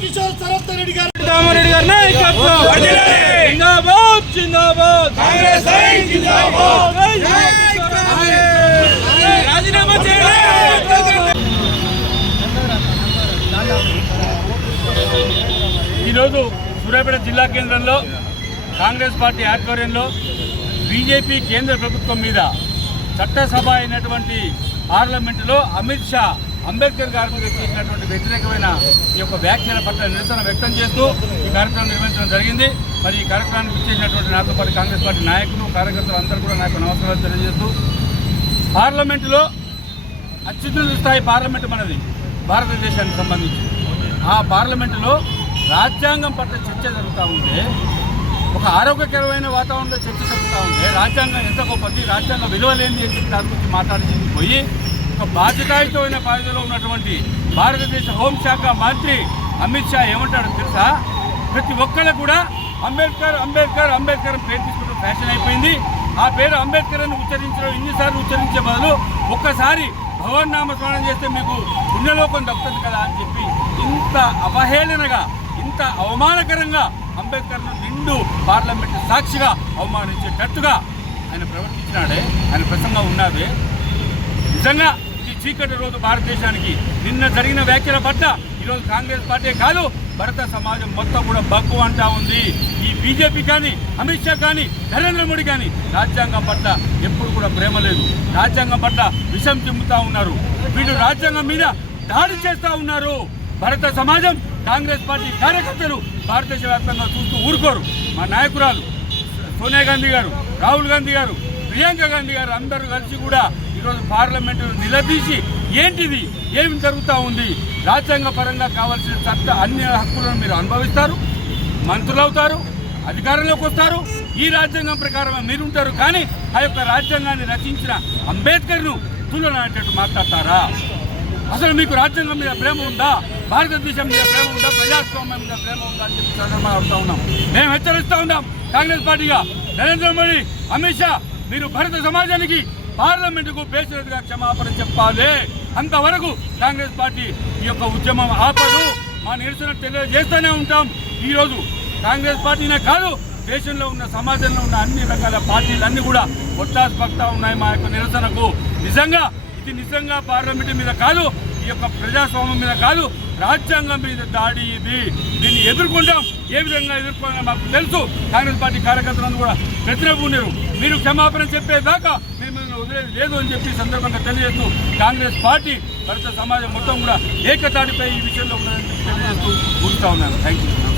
కిషోర్ సరఫ్ రెడ్డి గారు రామారెడ్డి గారి నాయకత్వం జిందాబాద్ జిందాబాద్ కాంగ్రెస్ జిందాబాద్ రాజీనామా చేయండి। ఈరోజు సూర్యాపేట జిల్లా కేంద్రంలో కాంగ్రెస్ పార్టీ ఆధ్వర్యంలో బీజేపీ కేంద్ర ప్రభుత్వం మీద చట్టసభ అయినటువంటి పార్లమెంటులో అమిత్ షా అంబేద్కర్ గారి మీద చేసినటువంటి వ్యతిరేకమైన ఈ యొక్క వ్యాఖ్యల పట్ల నిరసన వ్యక్తం చేస్తూ ఈ కార్యక్రమం నిర్వహించడం జరిగింది। మరి ఈ కార్యక్రమానికి ఇచ్చేసినటువంటి నాతో పాటు కాంగ్రెస్ పార్టీ నాయకులు కార్యకర్తలు అందరూ కూడా నాకు నమస్కారాలు తెలియజేస్తూ, పార్లమెంటులో అత్యున్నత స్థాయి పార్లమెంటు మనది భారతదేశానికి సంబంధించి, ఆ పార్లమెంటులో రాజ్యాంగం పట్ల చర్చ జరుగుతూ ఉంటే, ఒక ఆరోగ్యకరమైన వాతావరణంలో చర్చ జరుగుతూ ఉంటే, రాజ్యాంగం ఎంత గొప్పది, రాజ్యాంగ విలువలేంది అని చెప్పి దాని గురించి మాట్లాడి పోయి ఒక బాధ్యతాయుతమైన బాధ్యతలో ఉన్నటువంటి భారతదేశ హోంశాఖ మంత్రి అమిత్ షా ఏమంటాడో తెలుసా? ప్రతి ఒక్కరు కూడా అంబేద్కర్ అంబేద్కర్ అంబేద్కర్ పేరు తీసుకుంటూ ఫ్యాషన్ అయిపోయింది। ఆ పేరు అంబేద్కర్ అని ఉచ్చరించడం ఇన్నిసార్లు ఉచ్చరించే బదులు ఒక్కసారి భగవన్ నామస్మరణ చేస్తే మీకు పుణ్యలోకం దక్కుతుంది కదా అని చెప్పి ఇంత అవహేళనగా, ఇంత అవమానకరంగా అంబేద్కర్ను నిండు పార్లమెంటు సాక్షిగా అవమానించేటట్టుగా ఆయన ప్రవర్తించినాడే, ఆయన ప్రసంగం ఉన్నదే। నిజంగా ఈ చీకటి రోజు భారతదేశానికి నిన్న జరిగిన వ్యాఖ్యల పట్ల ఈరోజు కాంగ్రెస్ పార్టీ కాదు భారత సమాజం మొత్తం కూడా బగ్గు అంటా ఉంది। ఈ బీజేపీ కానీ అమిత్ షా కానీ నరేంద్ర మోడీ కానీ రాజ్యాంగం పట్ల ఎప్పుడు కూడా ప్రేమ లేదు, రాజ్యాంగం పట్ల విషం చిమ్ముతా ఉన్నారు, వీళ్ళు రాజ్యాంగం మీద దాడి చేస్తూ ఉన్నారు। భారత సమాజం కాంగ్రెస్ పార్టీ కార్యకర్తలు భారతదేశ వ్యాప్తంగా చూస్తూ ఊరుకోరు। మా నాయకురాలు సోనియా గాంధీ గారు, రాహుల్ గాంధీ గారు, ప్రియాంక గాంధీ గారు అందరూ కలిసి కూడా ఈరోజు పార్లమెంటును నిలదీసి ఏంటిది, ఏమి జరుగుతూ ఉంది, రాజ్యాంగ పరంగా కావాల్సిన చట్ట అన్ని హక్కులను మీరు అనుభవిస్తారు, మంత్రులవుతారు, అధికారంలోకి వస్తారు, ఈ రాజ్యాంగం ప్రకారం మీరుంటారు, కానీ ఆ యొక్క రాజ్యాంగాన్ని రచించిన అంబేద్కర్ను తులనాటట్టు మాట్లాడతారా? అసలు మీకు రాజ్యాంగం మీద ప్రేమ ఉందా, భారతదేశం మీద ప్రేమ ఉందా, ప్రజాస్వామ్యం మీద ప్రేమ ఉందా అని చెప్పి సందర్భంగా అడుగుతా ఉన్నాం। మేము హెచ్చరిస్తూ ఉన్నాం కాంగ్రెస్ పార్టీగా, నరేంద్ర మోడీ, అమిత్ షా మీరు భారత సమాజానికి పార్లమెంటుకు బేసిరస్గా క్షమాపణ చెప్పాలి, అంతవరకు కాంగ్రెస్ పార్టీ ఈ యొక్క ఉద్యమం ఆపదు, మా నిరసన తెలియజేస్తూనే ఉంటాం। ఈరోజు కాంగ్రెస్ పార్టీనే కాదు దేశంలో ఉన్న సమాజంలో ఉన్న అన్ని రకాల పార్టీలన్నీ కూడా ఒత్తాసు పడుతూ ఉన్నాయి మా యొక్క నిరసనకు। నిజంగా పార్లమెంటు మీద కాదు, ఈ యొక్క ప్రజాస్వామ్యం మీద కాదు, రాజ్యాంగం మీద దాడి ఇది, దీన్ని ఎదుర్కొంటాం। ఏ విధంగా ఎదుర్కొన్నా మాకు తెలుసు। కాంగ్రెస్ పార్టీ కార్యకర్తలను కూడా ప్రతిరూపారు, మీరు క్షమాపణ చెప్పేదాకా మేము వదిలేదు లేదు అని చెప్పి సందర్భంగా తెలియజేస్తూ కాంగ్రెస్ పార్టీ భారత సమాజం మొత్తం కూడా ఏకతాటిపై ఈ విషయంలో ఉన్నదని తెలియజేస్తూ ముగిస్తా ఉన్నాను। Thank you.